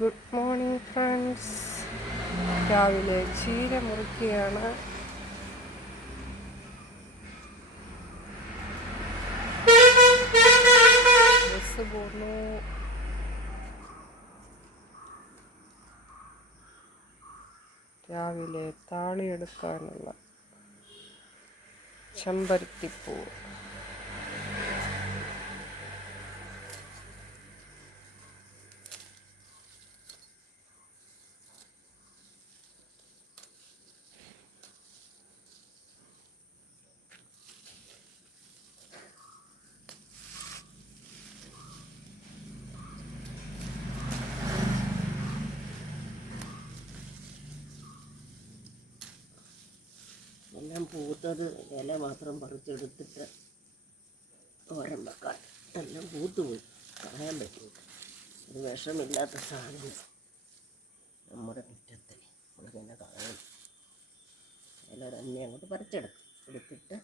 Good morning friends. രാവിലെ ചീര മുറിക്കുകയാണ്. Bus പോന്നു. രാവിലെ താളിയെടുക്കാനുള്ള ചെമ്പരത്തിപ്പൂ. എല്ലാം പൂത്തത് ഇല മാത്രം പറിച്ചെടുത്തിട്ട് തോരൻ വെക്കാൻ. എല്ലാം പൂത്തുപോയി, കളയാൻ പറ്റില്ല. ഒരു വിഷമില്ലാത്ത സാധനം നമ്മുടെ മുറ്റത്ത് നമ്മളിങ്ങനെ കളയണം. ഇല തന്നെ അങ്ങോട്ട് പറിച്ചെടുത്തിട്ട്